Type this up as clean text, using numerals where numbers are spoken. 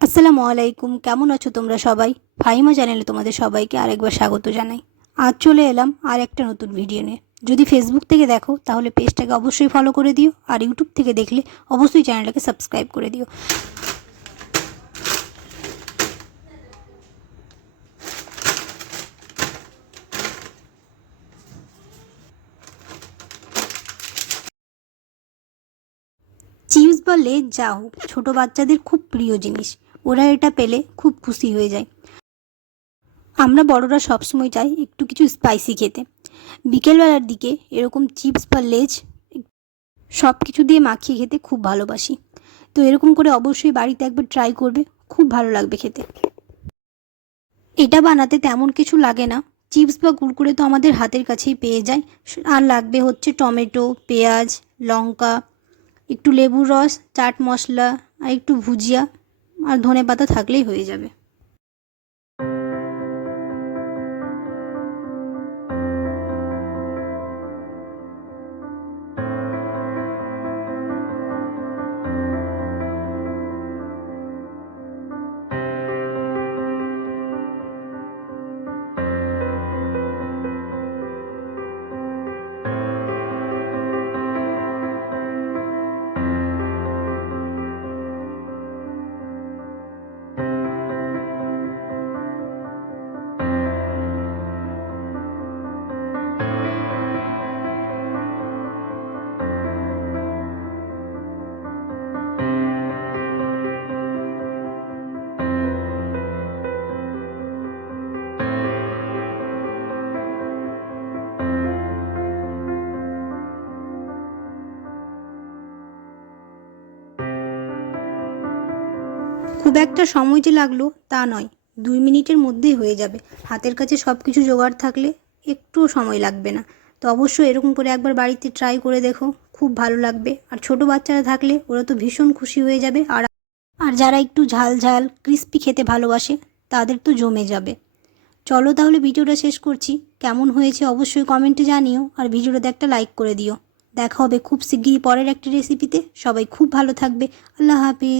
আসসালামু আলাইকুম, কেমন আছো তোমরা সবাই? ফাহিমা চ্যানেলে তোমাদের সবাইকে আরেকবার স্বাগত জানাই। আজ চলে এলাম আর একটা নতুন ভিডিও নিয়ে। যদি ফেসবুক থেকে দেখো তাহলে পেজটাকে অবশ্যই ফলো করে দিও, আর ইউটিউব থেকে দেখলে অবশ্যই চ্যানেলটাকে সাবস্ক্রাইব করে দিও। চিপস বা লেজ যা হোক, ছোটো বাচ্চাদের খুব প্রিয় জিনিস। ওরা এটা পেলে খুব খুশি হয়ে যায়। আমরা বড়রা সবসময় চাই একটু কিছু স্পাইসি খেতে। বিকেলবেলার দিকে এরকম চিপস বা লেজ সব কিছু দিয়ে মাখিয়ে খেতে খুব ভালোবাসি। তো এরকম করে অবশ্যই বাড়িতে একবার ট্রাই করবে, খুব ভালো লাগবে খেতে। এটা বানাতে তেমন কিছু লাগে না। চিপস বা কুরকুরে তো আমাদের হাতের কাছেই পেয়ে যায়। আর লাগবে হচ্ছে টমেটো, পেঁয়াজ, লঙ্কা, একটু লেবুর রস, চাট মশলা, আর একটু ভুজিয়া আর ধনেপাতা থাকলেই হয়ে যাবে। খুব একটা সময় যে লাগলো তা নয়, 2 মিনিটের মধ্যেই হয়ে যাবে। হাতের কাছে সব কিছু জোগাড় থাকলে একটুও সময় লাগবে না। তো অবশ্যই এরকম করে একবার বাড়িতে ট্রাই করে দেখো, খুব ভালো লাগবে। আর ছোটো বাচ্চারা থাকলে ওরা তো ভীষণ খুশি হয়ে যাবে। আর আর যারা একটু ঝাল ঝাল ক্রিস্পি খেতে ভালোবাসে তাদের তো জমে যাবে। চলো তাহলে ভিডিওটা শেষ করছি। কেমন হয়েছে অবশ্যই কমেন্টে জানিও, আর ভিডিওটাতে একটা লাইক করে দিও। দেখা হবে খুব শিগগিরই পরের একটা রেসিপিতে। সবাই খুব ভালো থাকবে। আল্লাহ হাফেজ।